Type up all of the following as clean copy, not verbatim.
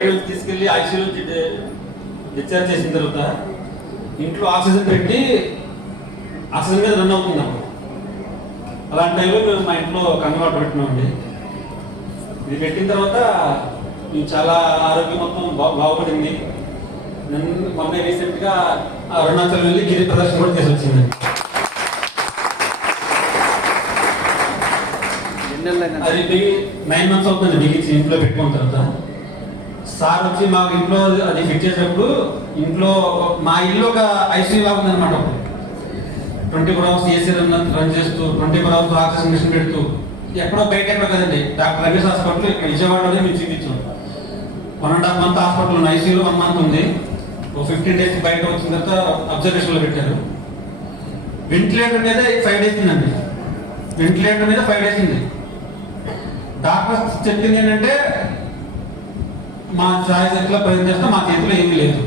తీసుకెళ్ళి ICU discharge చేసిన తర్వాత ఇంట్లో ఆక్సిజన్ పెట్టి ఆక్సిజన్ మీద రన్ అవుతుంది అప్పుడు. అలాంటి టైంలో మేము మా ఇంట్లో కంగవాటర్ పెట్టినామండి. ఇది పెట్టిన తర్వాత మేము చాలా ఆరోగ్యం మొత్తం బాగుపడింది. మొన్న రీసెంట్గా అరుణాచల్ వెళ్ళి గిరి ప్రదర్శన కూడా చేసి వచ్చింది. అది 9 months అవుతుంది బిగించి ఇంట్లో పెట్టుకున్న తర్వాత. సార్ వచ్చి మాకు ఇంట్లో అది ఫిట్ చేసేటప్పుడు ఇంట్లో మా ఇల్లు ఒక ఐసీయూ లాగా ఉందన్నమాట. 24 hours ఏసీ రన్ చేస్తూ 24 hours ఆక్సిజన్ మిషన్ పెడుతూ ఎక్కడో బయట ఎక్కడ కదండి. డాక్టర్ రమేష్ హాస్పిటల్ ఇక్కడ విజయవాడలోనే మేము చూపించాం. 1.5 month హాస్పిటల్ ఉన్న ఐసీయూలో 1 month ఉంది. 15 days బయట వచ్చిన తర్వాత అబ్జర్వేషన్లో పెట్టారు. వెంటిలేటర్ మీద 5 days ఉందండి. వెంటిలేటర్ మీద 5 days ఉంది. డాక్టర్ చెప్పింది ఏంటంటే మా ఛాయిస్ ఎట్లా ప్రయత్నం చేస్తాం, మా చేతిలో ఏమీ లేదు.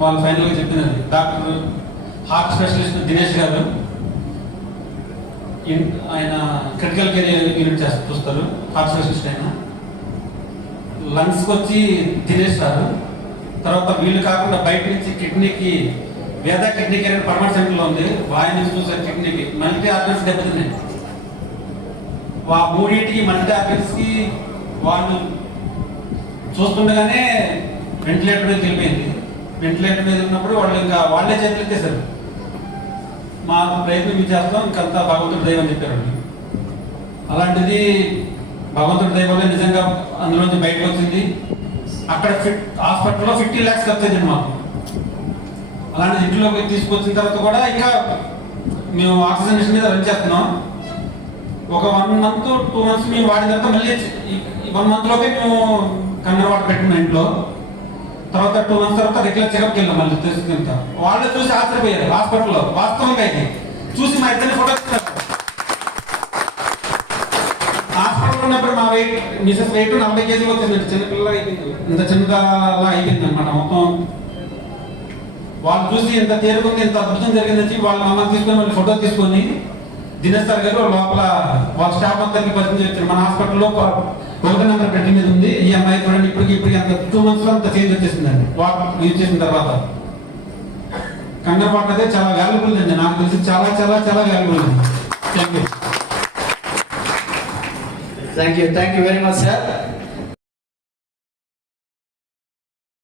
వాళ్ళు ఫైనల్గా చెప్పినది. డాక్టర్ హార్ట్ స్పెషలిస్ట్ దినేష్ గారు, ఆయన క్రిటికల్ కేర్ యూనిట్ చూస్తారు, హార్ట్ స్పెషలిస్ట్. ఆయన లంగ్స్కి వచ్చి దినేష్ సార్. తర్వాత వీళ్ళు కాకుండా బయట నుంచి కిడ్నీకి వేద కిడ్నీ కేర్ పర్మనెంట్ సెంటర్లో ఉంది. వాయి నుంచి చూసారు కిడ్నీకి మల్టీ ఆర్గన్స్ దెబ్బతిన్నాయి. ఆ మూడింటికి మల్టీ ఆర్గన్స్కి వాళ్ళు చూస్తుండగానే వెంటిలేటర్ మీద వెళ్ళిపోయింది. వెంటిలేటర్ మీద ఉన్నప్పుడు వాళ్ళు ఇంకా వాళ్ళే చేతులు ఎత్తేసారు. మా ప్రయత్నం మేము చేస్తాం, ఇంకంతా భగవంతుడి దైవం చెప్పారండి. అలాంటిది భగవంతుడి దైవంలో నిజంగా అందులోంచి బయటకు వచ్చింది. అక్కడ హాస్పిటల్లో 50 lakhs ఖర్చు అయింది మాకు. అలాంటిది ఇంట్లోకి తీసుకొచ్చిన తర్వాత కూడా ఇంకా మేము ఆక్సిజన్ మిషన్ మీద రన్ చేస్తున్నాం. ఒక 1 month 2 months మేము వాడిన తర్వాత మళ్ళీ 1 month లోపే మేము కంగర వాటర్ పెట్టుకున్నాం ఇంట్లో. తర్వాత 2 months తర్వాత రెగ్యులర్ చెకప్కి వెళ్ళాం. మళ్ళీ తెలుసుకుంటా వాళ్ళు చూసి ఆశ్చర్యపోయారు హాస్పిటల్లో. వాస్తవంగా ఇది చూసి మా ఇద్దరిని ఫోటో ఇస్తారు. హాస్పిటల్ ఉన్నప్పుడు మా వెయిట్ మిసెస్ వెయిట్ 40 kg వచ్చిందండి. చిన్నపిల్లగా అయిపోయింది, ఇంత చిన్నగా అయిపోయింది అనమాట మొత్తం. వాళ్ళు చూసి ఇంత తేరుకుంది, ఇంత అద్భుతం జరిగిందని వాళ్ళ మమ్మల్ని తీసుకొని మళ్ళీ ఫోటో తీసుకొని దినేష్ సార్ గారు లోపల వాళ్ళ స్టాఫ్ అందరికి పరిచయం చేస్తారు. మన హాస్పిటల్లో 1 నెంబర్ బెడ్ మీద ఉంది ఈ అమ్మాయి, చూడండి ఇప్పటికి అంత 2 months లో అంత చేంజ్ వచ్చేసిందండి వాటర్ యూజ్ చేసిన తర్వాత. కంగర్ వాటర్ అయితే చాలా వాల్యుబుల్ అండి, నాకు తెలిసి చాలా చాలా చాలా వాల్యుబుల్ అండి. Thank you very much sir.